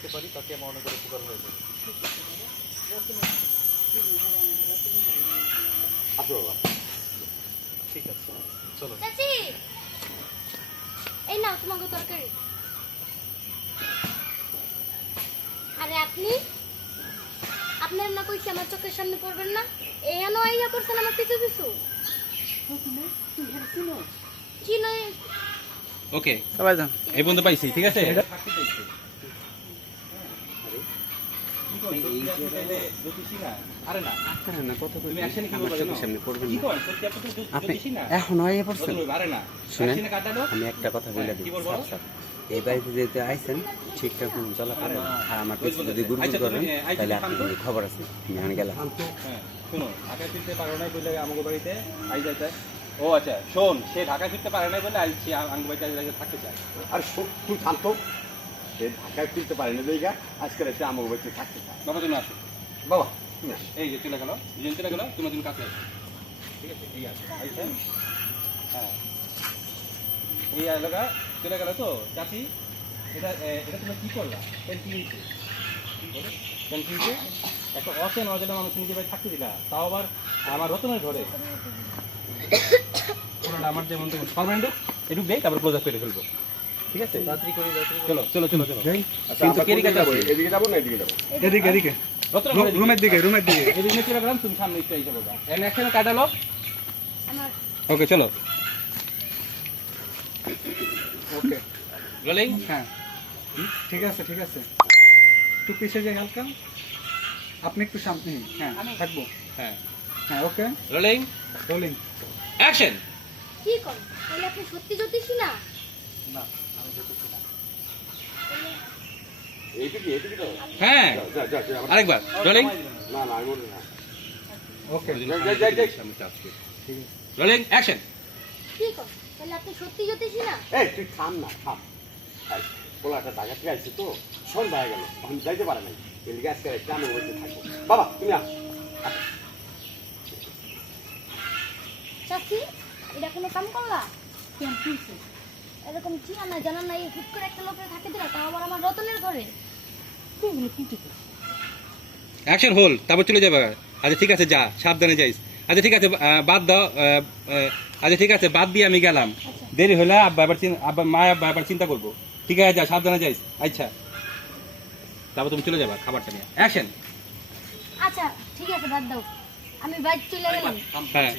আসতে পারি তাতে আমার অনেক উপকার হয়ে যাবে আসো বাবা। ঠিক আছে চলো। এই নাও তোমাকে তরকারি। আরে আপনি? আপনার না কইছি আমার চোখের সামনে পড়বেন না। এই আইয়া করছেন আমার পিছু পিছু। কি নয়? ওকে সবাই যান এই পর্যন্ত পাইছি ঠিক আছে? আমি একটা কথা বলে হ্যাঁ, দিই? সাফ সাফ। এই বাড়িতে যেতে আইছেন ঠিকঠাক মতো চলাফেরা আরে আর আমার পিছনে যদি গুরু করেন আচ্ছা, তাহলে আপনার খবর আছে? আমি গেলাম। হ্যাঁ শোনো ঢাকায় ফিরতে পারো নাই বলে আমাকে বাড়িতে আই যাইতে। ও আচ্ছা শোন সে ঢাকায় ফিরতে পারে নাই বলে আজ সে আমাকে বাড়িতে আজ থাকতে চায়। আর তুই শান্ত। সে ঢাকায় ফিরতে পারে না দেখা আজকে রাতে আমার বাড়িতে থাকতে বাবা তুমি আসো। বাবা তুমি আসো। এই যে চলে গেল দুজন চলে গেল তোমার জন্য কাছে আসো। ঠিক আছে এই আছে আইসা হ্যাঁ। এই এলাকা চলে গেল তো চাচি এটা এটা তুমি কি করলা? কেন হয়েছে একটা অচেন অচেনা মানুষ নিজে ভাই থাকতে দিলা তাও আবার আমার রতনের ঘরে। আমার যেমন পারমানেন্ট একটু দেই তারপর ক্লোজ আপ করে ফেলব। ঠিক আছে? তাড়াতাড়ি করি চলো চলো চলো চলো। কিন্তু কে দিকে যাব? এদিকে যাব না এদিকে যাব? এদিকে এদিকে। রুমের দিকে রুমের দিকে। এদিকে চলে গেলাম তুমি সামনে এসে এন কাটালো ওকে চলো। ওকে। রোলিং হ্যাঁ। ঠিক আছে ঠিক আছে। একটু পিছিয়ে যাই হালকা। আপনি একটু সামনে হ্যাঁ থাকব। হ্যাঁ। হ্যাঁ ওকে। Rolling rolling action! কি করেন আপনি সত্যি জ্যোতিষী না? না। আমি হ্যাঁ। যা, যা, যা, যা, আবার- আরেকবার। রোলিং না না আমি না। ওকে। রোলিং অ্যাকশন কি করেন তাহলে আপনি সত্যি জ্যোতিষী না? এই তুই থাম না থাম। ঢাকা থেকে আসছে তো সন্ধ্যা হয়ে গেল। এখন যাইতে পারে নাই। এদিকে আজকে বাড়িতে থাকব। বাবা তুমি আসো। চাচি এটা কোনো কাম করলা? এরকম কি না জানান না এই হুট করে একটা লোকের থাকে দিলা তাও আবার আমার রতনের ঘরে। অ্যাকশন হোল তারপর চলে যাবে। আচ্ছা ঠিক আছে যা সাবধানে যাইস। আচ্ছা ঠিক আছে বাদ দাও আচ্ছা ঠিক আছে বাদ দিয়ে আমি গেলাম। আচ্ছা। দেরি হলে আব্বা আবার আব্বা মা আব্বা আবার চিন্তা করব। ঠিক আছে যা সাবধানে যাইস। আচ্ছা। তারপর তুমি চলে যাবা খাবারটা নিয়ে। অ্যাকশন আচ্ছা ঠিক আছে বাদ দাও। আমি বাইক চলে গেলাম। হ্যাঁ।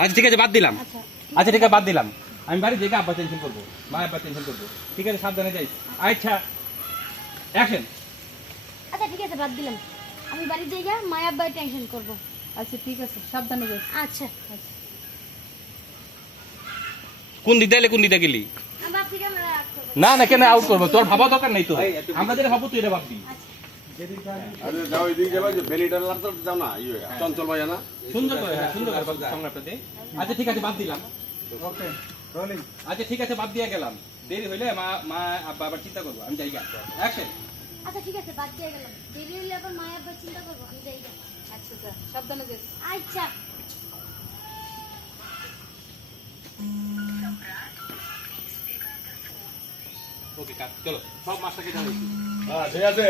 আচ্ছা ঠিক আছে বাদ দিলাম। আচ্ছা আচ্ছা ঠিক আছে বাদ দিলাম। আমি বাড়ি দেখে আব্বা টেনশন করব মা আব্বা টেনশন করব। ঠিক আছে সাবধানে যাইস। আচ্ছা অ্যাকশন আচ্ছা ঠিক আছে বাদ দিলাম। আমি বাড়ি যাই মায়া বাই টেনশন করব। আচ্ছা ঠিক আছে সাবধানে যাই আচ্ছা। কোন দিদা এলে কোন দিদা গেলি? না না কেন আউট করব? তোর ভাবা দরকার নেই তো। আমরা যেটা ভাবো তুই এটা ভাববি। আরে যাও এদিকে যাবে যে বেরিটার লাগতো যাও না ইয়ে চঞ্চল ভাই না? সুন্দর করে সুন্দর করে ভাবছি সংলাপটা দে। আচ্ছা ঠিক আছে বাদ দিলাম। ওকে আচ্ছা ঠিক আছে বাদ দিয়ে গেলাম। দেরি হইলে মা মা আব্বা আবার চিন্তা করব আমি যাই অ্যাকশন আচ্ছা ঠিক আছে বাদ দিয়ে গেলাম। দেরি হলে আবার মায়া বাই চিন্তা করব আমি যাই। আচ্ছা সাবধানে আচ্ছা। ওকে কাট চলো। সব মাস্টারকে জানাই। হ্যাঁ ঠিক আছে।